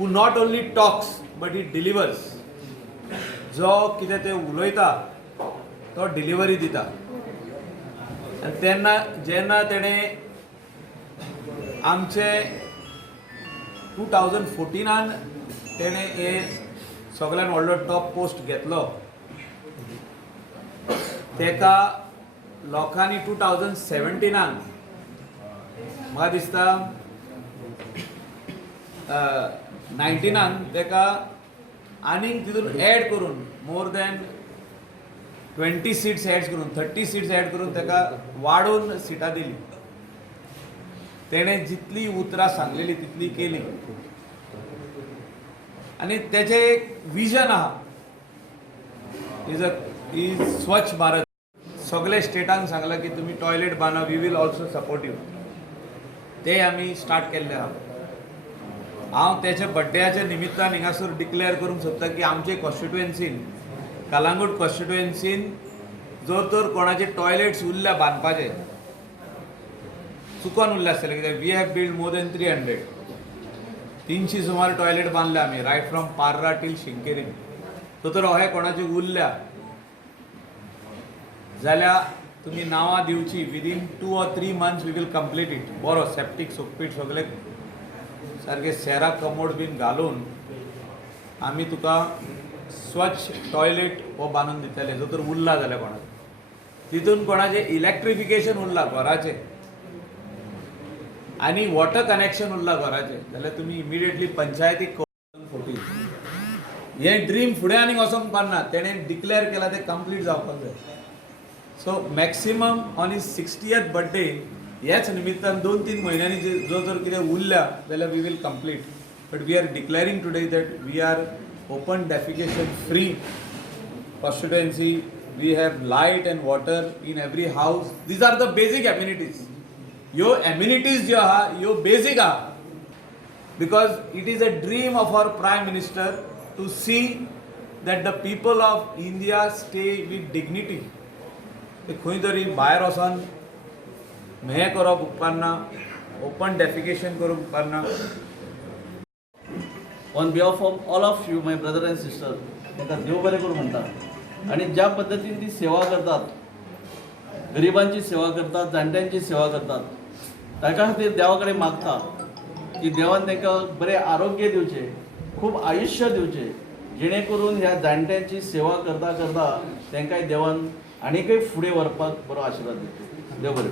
who not only talks but he delivers. जो कितें ते उलयता तो डिलिव्हरी दिता. आनी तेन्ना जेन्ना तेणें आमचे 2014 तेणें हे सगळ्यान व्हडलो टॉप पोस्ट घेतलो, तेका लोकांनी 2017 म्हाका दिसता 19 तेका आनीक तितून एड करून मोर दॅन 20 सीट्स एड करून 30 सीट्स एड करून तेका वाडोवन सिटां दिली. तेणें जितली उतरां सांगलेली तितली केली. आनी तेचें एक विजन आहा, इज स्वच्छ भारत. सगळे स्टेटांक सांगलां की तुमी टॉयलेट बांदा, we will also support you. ते आमी स्टार्ट केल्ले आहा. हांव तेच्या बड्डेच्या निमित्तान हिंगासर डिक्लेअर करूंक सोदता की आमचे कॉन्स्टिट्युएन्सीन, कलांगूट कॉन्स्टिट्युएन्सीन जर तर कोणाचे टॉयलेट्स उरल्या बांदपाचे, चुकोन उरले आसतले, कित्याक we have build more than 300 सुमार टॉयलेट बांदले आमी, right from Parra till Shinkeri. तर अहे कोणाचे उरल्या जाल्यार तुमी नांवां दिवची. Within 2 or 3 months we will complete it. बरो सेप्टीक सोकपीट सगळे सारखे सेरा कमोड बीन घालून आमी तुका स्वच्छ टॉयलेट हो बांदून दितले. जो तर उरला जाल्यार कोणाचे तितून कोणाचे इलेक्ट्रिफिकेशन उरला घराचे आनी वॉटर कनेक्शन उरला घराचे जाल्यार तुमी इमिडिएटली पंचायतीक 2014 हे ड्रीम फुडें आनीक वचोंक पारना. तेणें डिक्लेअर केला ते कंप्लीट जावपाक जाय. So maximum on his 60th birthday ह्याच निमित्तान 2-3 म्हयन्यांनी जो जर कितें उरल्या जाल्यार we will complete. But we are declaring today that we are open defecation free constituency. We have light and water in every house. These are the basic amenities. ह्यो amenities ज्यो आहा ह्यो बेसिक आहा, because it is a dream of our prime minister to see that the people of India stay with dignity. ते खंय तरी भायर वचोन हें करप उपकारना, ओपन डेफिकेशन करूंक उपकारना. On behalf of all of you my brother and sister, ताका देव बरें करूं म्हणटा. आणि ज्या पद्धतीन ती सेवा करतात, गरिबांची सेवा करतात, जाणट्यांची सेवा करतात, ताका खातीर देवा कडेन मागता की देवान तांकां बरें आरोग्य दिवचें, खूब आयुश्य दिवचें, जेणे करून ह्या जाणट्यांची सेवा करता करता तांकांय देवान आनीकय फुडें व्हरपाक बरो आशिर्वाद दिवचो. देव बरें.